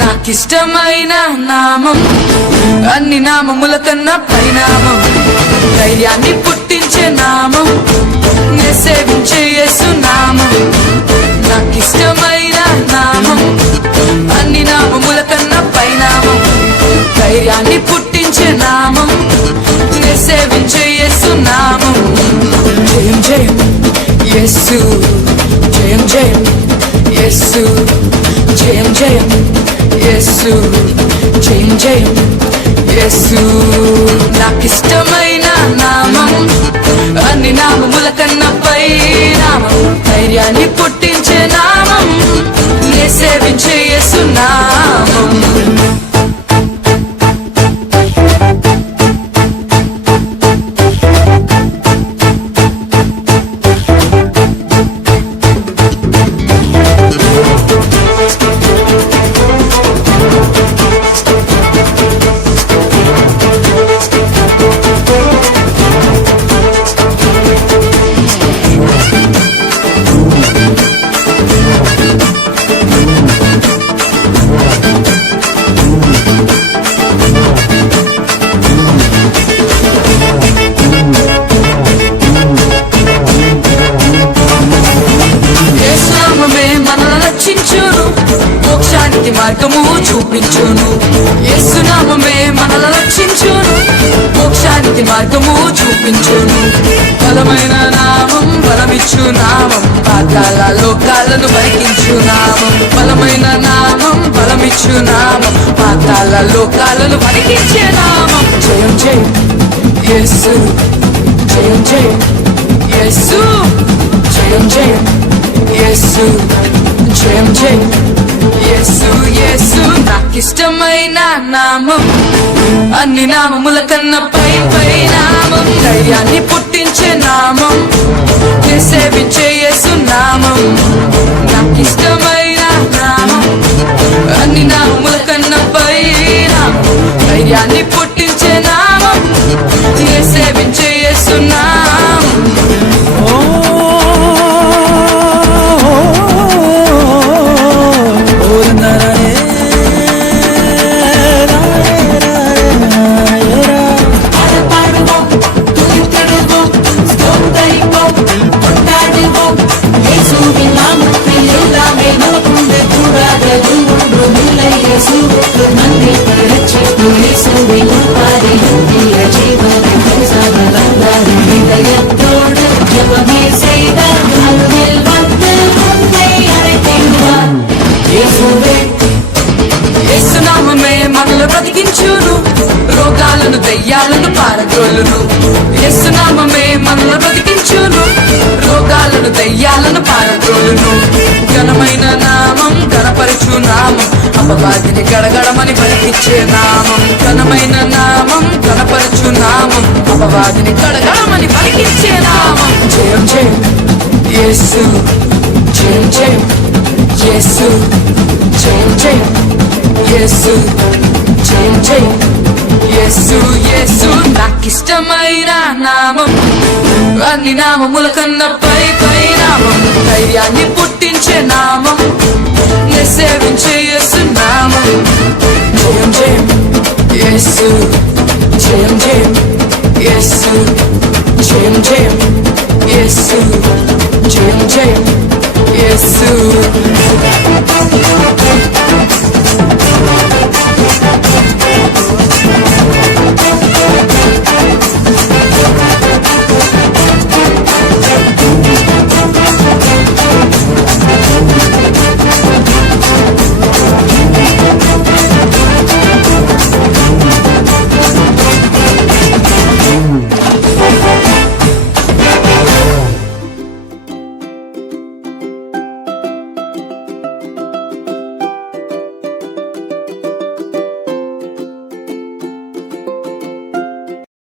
నాకిష్టమైన నామం అన్ని నామముల కన్నా పైనామం, ధైర్యాన్ని పుట్టించే నామం, నే సేవించే యేసు నామం. నాకిష్టమైన నామం అన్ని నామముల కన్నా పైనామం, ధైర్యాన్ని పుట్టించే నామం, నే సేవించే యేసు నామం. జయం జయం యేసు, జయం జయం యేసు, జయం జయం యేసు, జయం జయం యేసు. నాకిష్టమైన నామం అన్ని నామముల కన్నా పై నామం, ధైర్యాన్ని పుట్టించే నామం, నే సేవించే యేసు నామం. మోక్షానికి మార్గము చూపించును, యేసు నామమే మనల్ని రక్షించును, మోక్షానికి మార్గము చూపించును. బలమైన నామం, బలమిచ్చు నామం, పాతాళ లోకాలను వణికించు నామం. బలమైన నామం, బలమిచ్చు నామం, పాతాళ లోకాలను వణికించే నామం. జయం జయం యేసు, జయం జయం యేసు, జయం జయం యేసు, జయం జయం యేసు యేసు. నాకిష్టమైన నామం అన్ని నామముల కన్నా పై పై నామం, ధైర్యాన్ని పుట్టించే నామం, నే సేవించే యేసు నామం. నాకిష్టమైన నామం అన్ని నామముల కన్నా పై నామం, ధైర్యాన్ని పుట్టించే నామం, నే సేవించే యేసు నామం. యేసు నామమే మనల్ని బ్రతికించును, రోగాలను దయ్యాలను పారద్రోలును. యేసు నామమే మనల్ని బ్రతికించును, రోగాలను దయ్యాలను పారద్రోలును. ఘనమైన నామం, ఘనపరచు నామం, అపవాదిని గడగడమని పలికించే నామం. ఘనమైన నామం, ఘనపరచు నామం, అపవాదిని గడగడమని పలికించే నామం. జయం జయం యేసు, జయం జయం యేసు, జయం జయం యేసు, జయం జయం యేసు యేసు. నాకిష్టమైన నామం అన్ని నామముల కన్నా పై పై నామం, ధైర్యాన్ని పుట్టించే నామం, నే సేవించే యేసు నామం. జయం జయం యేసు, జయం జయం యేసు, జయం జయం యేసు, జయం జయం యేసు.